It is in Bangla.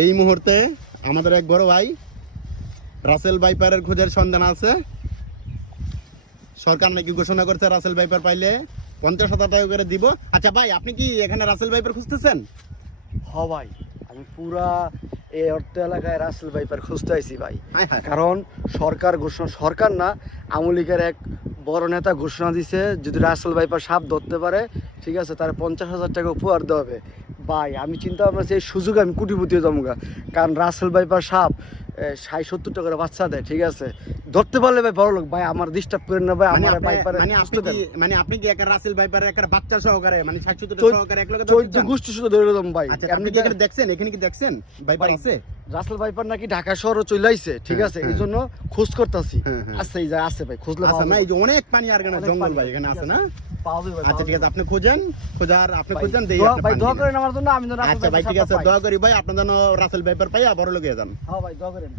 এই মুহূর্তে আমাদের এক বড় ভাই রাসেল ভাইপারের খোঁজের সন্ধান আছে। সরকার নাকি ঘোষণা করছে রাসেল ভাইপার পাইলে 50,000 টাকা করে দিব। আচ্ছা ভাই, আপনি কি এখানে রাসেল ভাইপার খুঁজতেছেন? হ ভাই, আমি পুরা এই অর্থ এলাকায় রাসেল ভাইপার খুঁজতে আইছি ভাই। হায় হায়। কারণ সরকার না, আওয়ামী লীগের এক বড় নেতা ঘোষণা দিছে, যদি রাসেল ভাইপার সাপ ধরতে পারে, ঠিক আছে, তার 50,000 টাকা উপহার দেওয়া হবে। ভাই আমি চিন্তা ভাবনা এই সুযোগে আমি কোটিপতি হয়ে যাবো গা। কারণ রাসেল ভাইপার সাপ 60-70 টাকার বাচ্চা দেয়, ঠিক আছে, ধরতে পারলে ভাই বড় লোক। ভাই আমার ডিস্টার্ব করেন না ভাই, আমার ভাইপারে আপনি কি একটা রাসেল ভাইপারের একটা বাচ্চা সহকারে মানে 60 সহকারে এক লগে 14 গোষ্ঠী শুধু ধরে দিলাম ভাই। আচ্ছা, আপনি কি এখানে দেখছেন? এখানে কি দেখছেন ভাইপার আছে? রাসেল ভাইপার নাকি ঢাকা শহরে চলে আইছে, ঠিক আছে, এই জন্য খোঁজ করতেছি। আচ্ছা এই যায় আছে ভাই, খুঁজলে আচ্ছা না, এই যে অনেক পানি আর কেন জঙ্গল ভাই এখানে আছে না? আচ্ছা ঠিক আছে, আপনি খুঁজেন, আপনি খুঁজেন দেই একটা ভাই পানি দোয়া কিনে। করেন আমার জন্য, আমি যেন রাসেল আচ্ছা ভাই ঠিক আছে, ভাইপার দোয়া করি ভাই আপনার জন্য রাসেল ভাইপার পাইয়া বড় লোক হয়ে যান। হ্যাঁ ভাই দোয়া করেন।